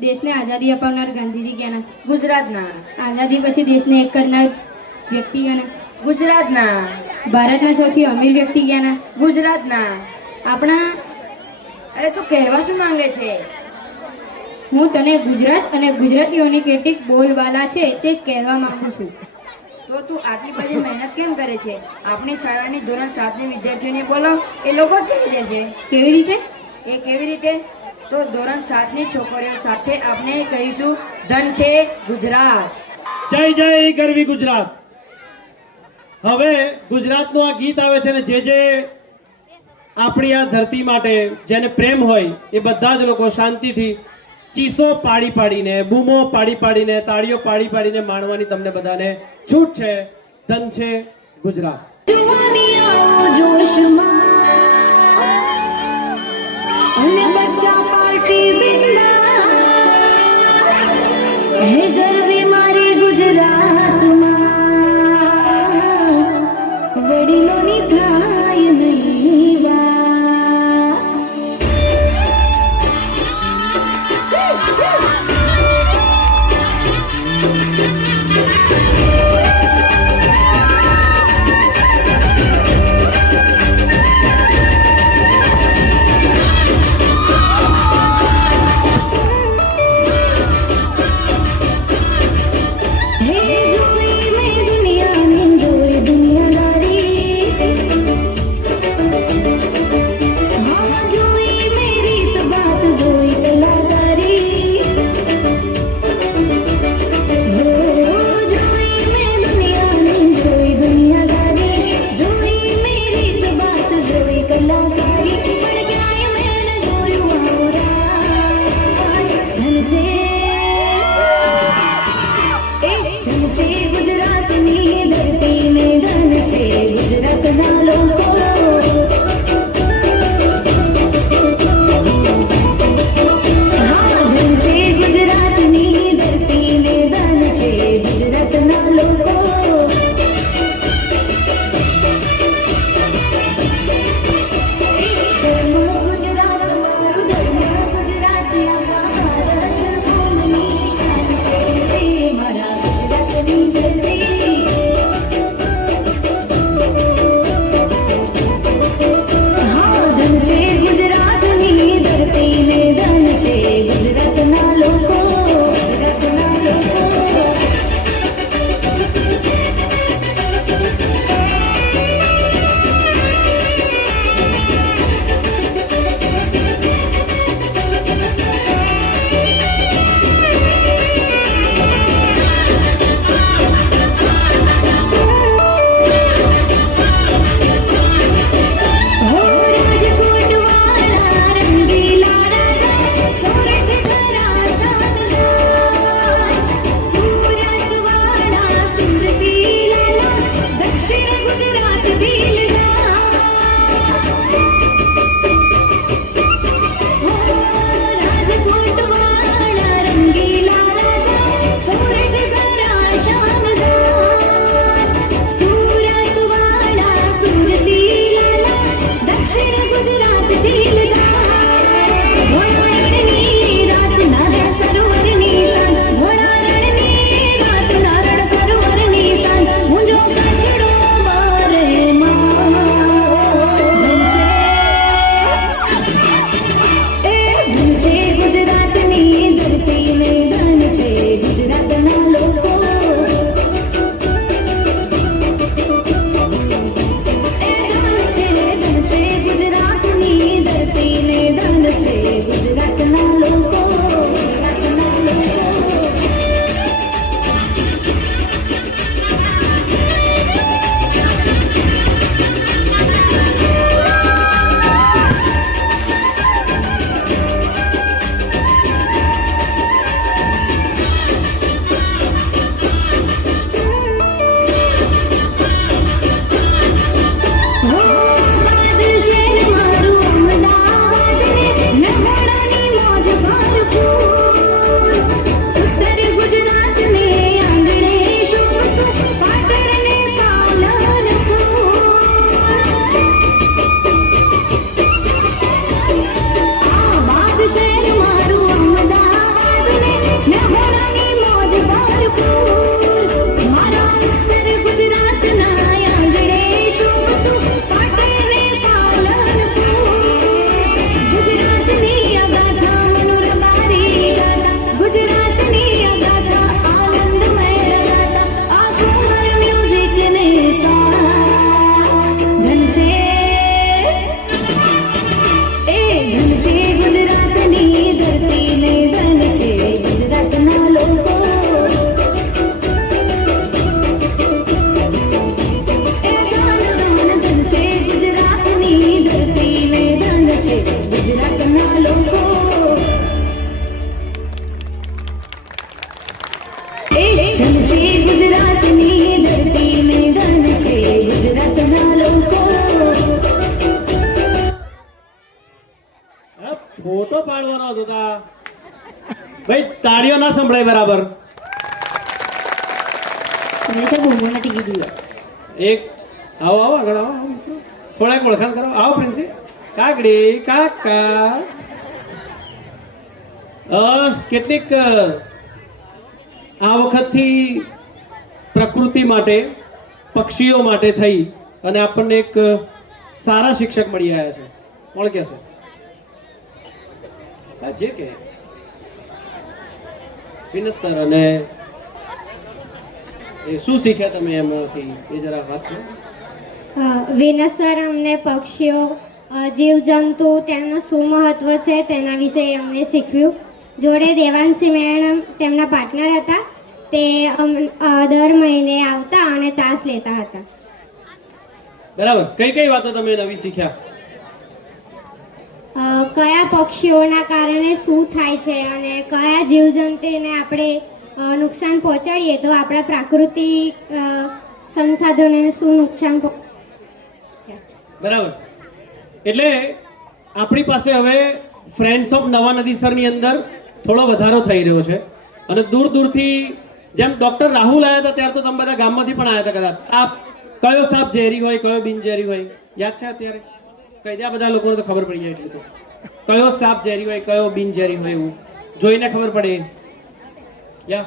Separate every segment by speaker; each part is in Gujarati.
Speaker 1: દેશને આઝાદી અપાવનાર ગાંધીજી ક્યાંના
Speaker 2: ગુજરાતના.
Speaker 1: આઝાદી પછી દેશને એક કરનાર વ્યક્તિ ક્યાંના
Speaker 2: ગુજરાતના.
Speaker 1: ભારતના સૌથી અમીર વ્યક્તિ ક્યાંના
Speaker 2: ગુજરાતના.
Speaker 1: આપણા
Speaker 2: અરે તું કહેવા શું માંગે છે?
Speaker 1: હું તને ગુજરાત અને ગુજરાતીઓની કેટલીક બોલવાલા છે તે કહેવા માંગુ છું.
Speaker 2: તો તું આટલી બધી મહેનત કેમ કરે છે? આપણી શાળાની ધોરણ સાતની વિદ્યાર્થીઓને બોલો એ લોકો જ કહી છે
Speaker 1: કેવી રીતે?
Speaker 2: એ કેવી રીતે? તો ધોરણ સાતની છોકરીઓ સાથે આપણે કહીશું ધન છે ગુજરાત.
Speaker 3: જય જય ગરવી ગુજરાત. હવે ગુજરાતનું આ ગીત આવે છે ને જે જે આપણી આ ધરતી માટે જેને પ્રેમ હોય એ બધા જ લોકો શાંતિથી ચીસો પાડી પાડીને બૂમો પાડી પાડીને તાળીઓ પાડી પાડીને માણવાની તમને બધાને છૂટ છે. ધન છે ગુજરાત.
Speaker 4: અને બચ્ચા હે
Speaker 3: ભાઈ તાળીઓ ના સંભળાય બરાબર. એક આવો આવો આગળ આવો થોડાક ઓળખાણ કરો. આવો પ્રિન્સી કાકડી કાકા. કેટલીક આ વખતથી પ્રકૃતિ માટે પક્ષીઓ માટે થઈ અને આપણને એક સારા શિક્ષક મળી આવ્યા છે. કોણ કે છે? જે કે વિનસ સર અને એ શું શીખ્યા તમે એમાંથી? એ જરા વાત કરો.
Speaker 5: વિનસર અમને પક્ષીઓ જીવજંતુ તેમનું શું મહત્વ છે તેના વિશે અમને શીખવ્યું જોડે દેવાંશી મેડમ તેમના પાર્ટનર હતા. તે દર મહિને આવતા અને તાસ લેતા હતા.
Speaker 3: બરાબર. કઈ કઈ વાતો તમે નવી શીખ્યા?
Speaker 5: કયા પક્ષીઓના કારણે શું થાય છે અને કયા જીવજંતુને આપણે નુકસાન પહોંચાડીએ, તો આપણા પ્રાકૃતિક સંસાધનોને શું નુકસાન
Speaker 3: બરાબર. એટલે આપણી પાસે હવે ફ્રેન્ડ્સ ઓફ નવા નદીસરની અંદર થોડો વધારો થઈ રહ્યો છે. અને દૂર દૂરથી જેમ ડોક્ટર રાહુલ આવ્યા હતા, ત્યારે તો તમે બધા ગામમાંથી પણ આવ્યા હતા કદાચ. સાપ, કયો સાપ ઝેરી હોય, કયો બિનઝેરી હોય? યાદ છે અત્યારે? કહી દે બધા લોકોને તો ખબર પડી જાય તો. કયો સાપ ઝેરી હોય કયો બિનઝેરી હોય એવું? જોઈને ખબર પડે. યા?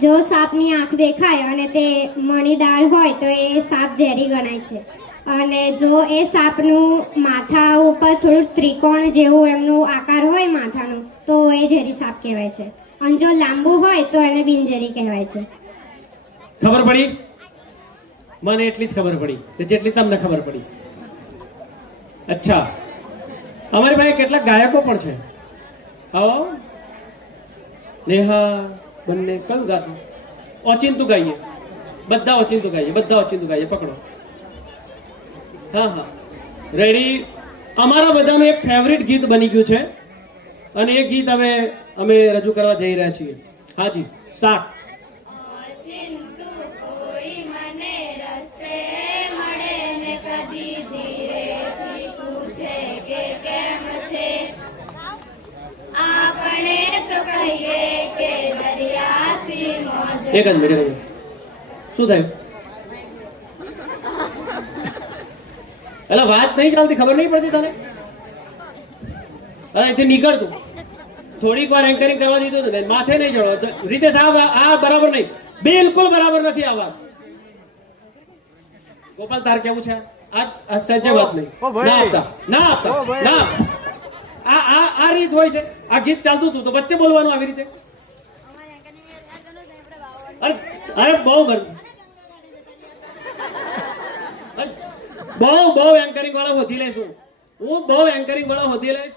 Speaker 5: જો સાપની આંખ દેખાય અને તે મણીદાર હોય તો એ સાપ ઝેરી ગણાય છે. અને જો એ સાપનું માથા ઉપર થોડું ત્રિકોણ જેવું એમનું આકાર હોય માથાનું તો એ ઝેરી સાપ કહેવાય છે. અને જો લાંબુ હોય તો એને બિનઝેરી કહેવાય છે.
Speaker 3: ખબર પડી? મને એટલી જ ખબર પડી. જેટલી તમને ખબર પડી. અચ્છા. અમારી પાસે કેટલાક ગાયકો પણ છે. આવો નેહા, બંને કયું ગાશું ઓચિંતું ગાઈએ. બધા ઓચિંતું ગાઈએ, બધા ઓચિંતું ગાઈએ. પકડો. હા હા. રેડી અમારા બધાનું એક ફેવરિટ ગીત બની ગયું છે. અને એ ગીત હવે અમે રજૂ કરવા જઈ રહ્યા છીએ. હાજી સ્ટાર્ટ એક જ મિનિટ. શું થયું? એટલે વાત નહીં ચાલતી ખબર નહીં પડતી તને? અરે અહીંથી નીકળતું થોડીક વાર એન્કરિંગ કરવા દીધું હતું માથે નહીં ચડો રીતે સાહેબ આ બરાબર નહીં. બિલકુલ બરાબર નથી આ વાત. ગોપાલ તાર કેવું છે? આ સહેજે વાત નહીં. ના આપતા. ના આપતા. ના આપતા. આ રીત હોય છે. આ ગીત ચાલતું હતું તો વચ્ચે બોલવાનું આવી રીતે. અરે બહુ બહુ બહુ એન્કરિંગ વાળા વધી લઈશું હું બહુ એન્કરિંગ વાળા વધી લઈશ.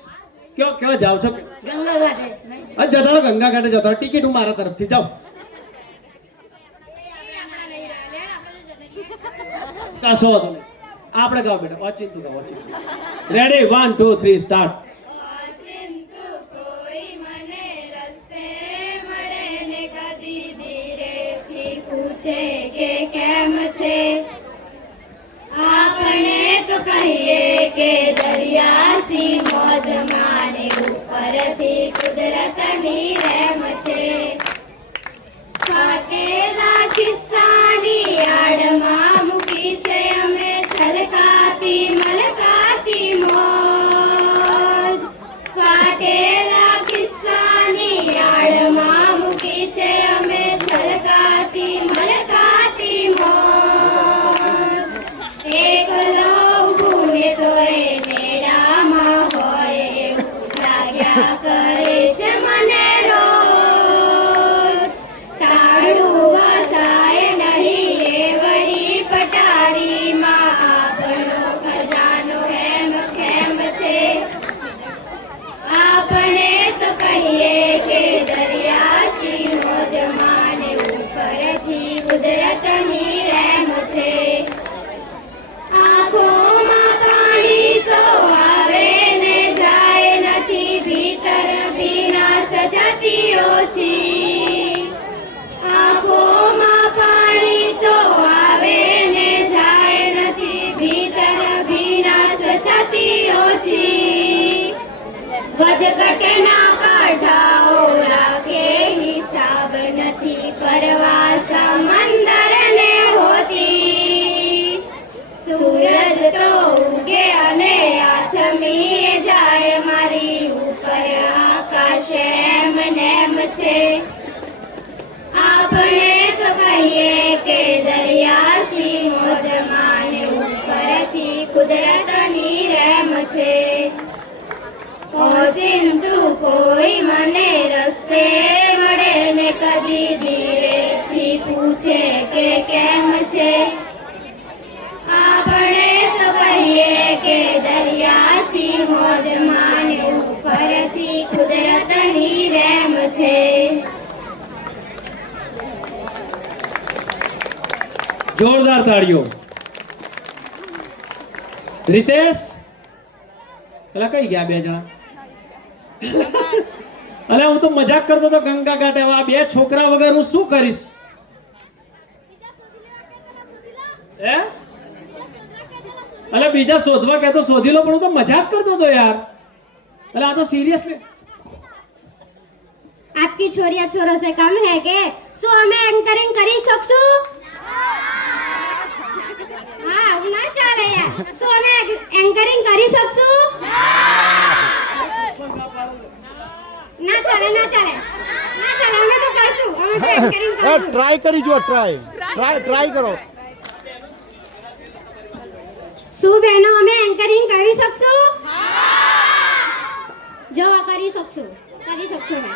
Speaker 3: કયો કયો જાવ છો?
Speaker 2: ગંગા
Speaker 3: જતા ગંગા ઘાટે જતા. ટિકિટ હું મારા તરફથી જાઉં વાંધો નહીં આપણે ગાઓ બેટા. ઓચિંતું ગાઓ ઓચિંતું ready one two three start
Speaker 5: પૂછે કે કેમ છે? આપણે તો કહીએ કે દરિયાસી મોજ માને ઉપરથી કુદરતની રહેમ છે. ફાટેલા કિસ્સાની આડમાં છે. આપણે તો કહીએ કે દરિયા સિંહો જમાને ઉપરથી કુદરતની રેમ છે. પહોંચિંતુ કોઈ મને રસ્તે મળે ને કદી ધીરેથી પૂછે કે કેમ છે?
Speaker 3: જોરદાર તાળીઓ. રીતેશ, પેલા કઈ ગયા બે જણા? અલે, હું તો મજાક કરતો તો ગંગા કાંઠે આ બે છોકરા વગર હું શું કરીશ? હે? અલે, બીજા શોધવા કહેતો શોધી લો, પણ હું તો મજાક કરતો તો યાર. એટલે આ તો સિરિયસલી
Speaker 5: આપકી છોરિયા છોરો સે કમ હે કે? શું અમે એન્કરિંગ કરી શકશું? એવું ના ચાલે યાર અમે એન્કરિંગ કરી શકશું? ના ચાલે ના ચાલે. ના ચાલે અમે તો કરશું અમે તો એન્કરિંગ કરશું.
Speaker 6: ટ્રાય કરી જો ટ્રાય ટ્રાય ટ્રાય કરો.
Speaker 5: શું બહેનો અમે એન્કરિંગ કરી શકશું? જો કરી શકશું કરી શકશું. મેં